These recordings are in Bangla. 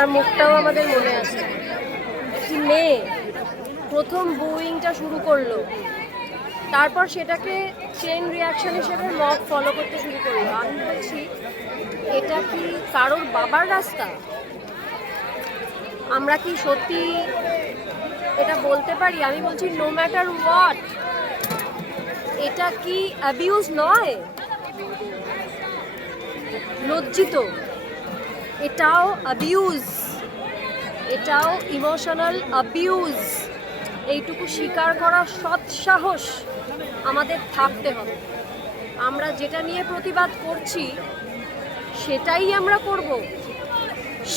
তার মুখটাও আমাদের মনে আছে। একটি মেয়ে প্রথম বুইংটা শুরু করলো, তারপর সেটাকে চেইন রিয়াকশন হিসেবে মব ফলো করতে শুরু করলো। আমি বলছি এটা কি কারোর বাবার রাস্তা? আমরা কি সত্যি এটা বলতে পারি? আমি বলছি নো ম্যাটার হোয়াট, এটা কি অ্যাবিউজ নয়? লজ্জিত, এটাও অ্যাবিউজ, এটাও ইমোশনাল অ্যাবিউজ। এইটুকু স্বীকার করার সৎ সাহস আমাদের থাকতে হবে। আমরা যেটা নিয়ে প্রতিবাদ করছি সেটাই আমরা করব,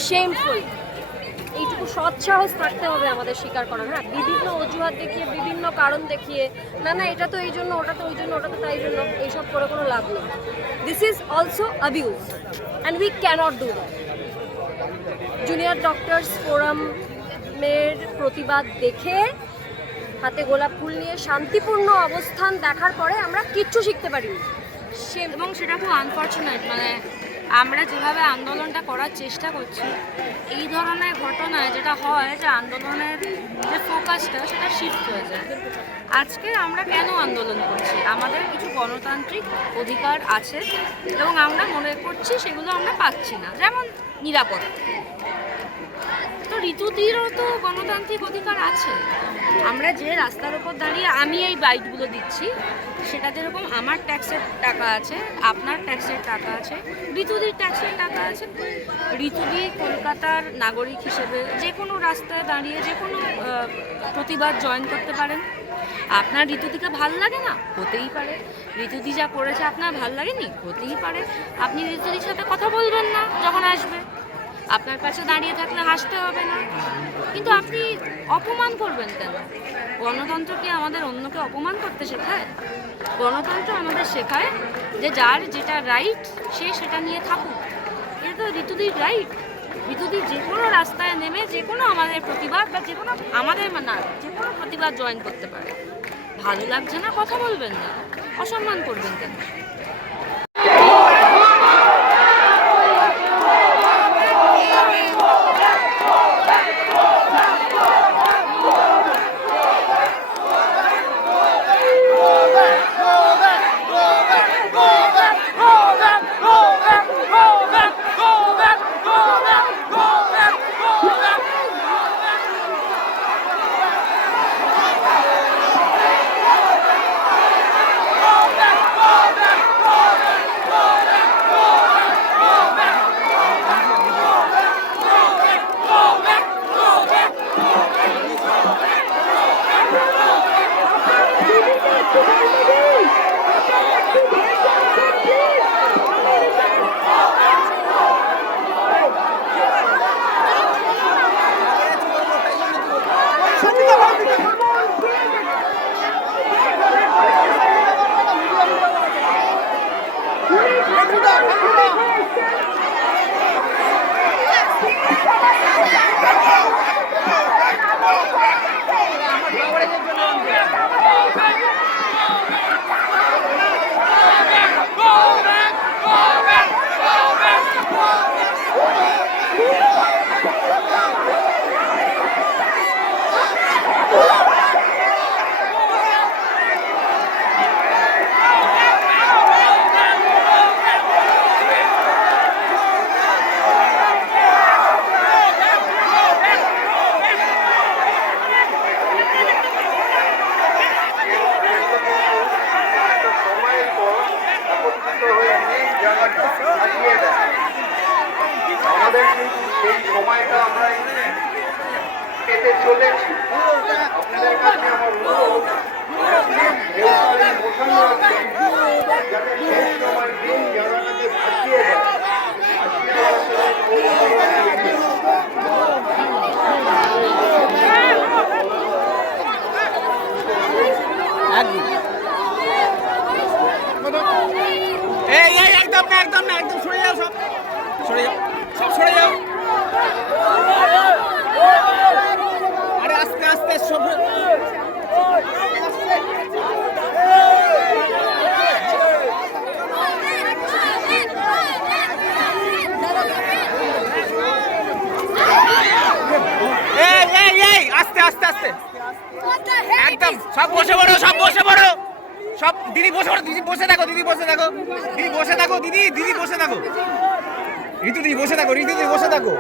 শেমফুল। এইটুকু সৎ সাহস থাকতে হবে আমাদের স্বীকার করার। হ্যাঁ, বিভিন্ন অজুহাত দেখিয়ে, বিভিন্ন কারণ দেখিয়ে, না না এটা তো এই জন্য, ওটা তো ওই জন্য, ওটা তো তাই জন্য, এইসব করে কোনো লাভ নেই। This is also abuse and we can't do that. Junior doctors ফোরামের প্রতিবাদ দেখে, হাতে গোলাপ ফুল নিয়ে শান্তিপূর্ণ অবস্থান দেখার পরে আমরা কিচ্ছু শিখতে পারিনি। এবং সেটা খুব আনফর্চুনেট। মানে আমরা যেভাবে আন্দোলনটা করার চেষ্টা করছি, এই ধরনের ঘটনায় যেটা হয় যে আন্দোলনের যে ফোকাসটা সেটা শিফট হয়ে যায়। আজকে আমরা কেন আন্দোলন করছি? আমাদের কিছু গণতান্ত্রিক অধিকার আছে এবং আমরা মনে করছি সেগুলো আমরা পাচ্ছি না, যেমন নিরাপত্তা। তো ঋতুদিরও তো গণতান্ত্রিক অধিকার আছে। আমরা যে রাস্তার ওপর দাঁড়িয়ে আমি এই বাইকগুলো দিচ্ছি, সেটা যেরকম আমার ট্যাক্সের টাকা আছে, আপনার ট্যাক্সের টাকা আছে, ঋতুদির ট্যাক্সের টাকা আছে। ঋতুদি কলকাতার নাগরিক হিসেবে যে কোনো রাস্তায় দাঁড়িয়ে যে কোনো প্রতিবাদ জয়েন করতে পারেন। আপনার ঋতুদিকে ভাল লাগে না, হতেই পারে। ঋতুদি যা করেছে আপনার ভাল লাগেনি, হতেই পারে। আপনি ঋতুদির সাথে কথা বলবেন না যখন আসবে, আপনার কাছে দাঁড়িয়ে থাকলে হাসতে হবে না, কিন্তু আপনি অপমান করবেন কেন? গণতন্ত্র কি আমাদের অন্যকে অপমান করতে শেখায়? গণতন্ত্র আমাদের শেখায় যে যার যেটা রাইট সে সেটা নিয়ে থাকুক। এটা তো ঋতুদির রাইট। ঋতুদি যে কোনো রাস্তায় নেমে যে কোনো আমাদের প্রতিবাদ বা যে কোনো আমাদের না যে কোনো প্রতিবাদ জয়েন করতে পারে। ভালো লাগছে না, কথা বলবেন না, অসম্মান করবেন কেন? আমাদের সেই সময়টা আমরা পেতে চলেছি। আপনাদের কাছে আমার অনুরোধ, যাতে সেই সময় দিন জানাটাকে ভাসিয়ে দেয়। একদম না, একদম না, একদম সরে যাও, সব সরে যাও, সব সরে যাও। আরে আস্তে আস্তে সব। সব বসে পড়ো, সব বসে পড়ো, সব দিদি বসে পড়ো, দিদি বসে থাকো, দিদি বসে থাকো, দিদি বসে থাকো, দিদি দিদি বসে থাকো, ঋতু দিদি বসে থাকো, ঋতু দিদি বসে থাকো।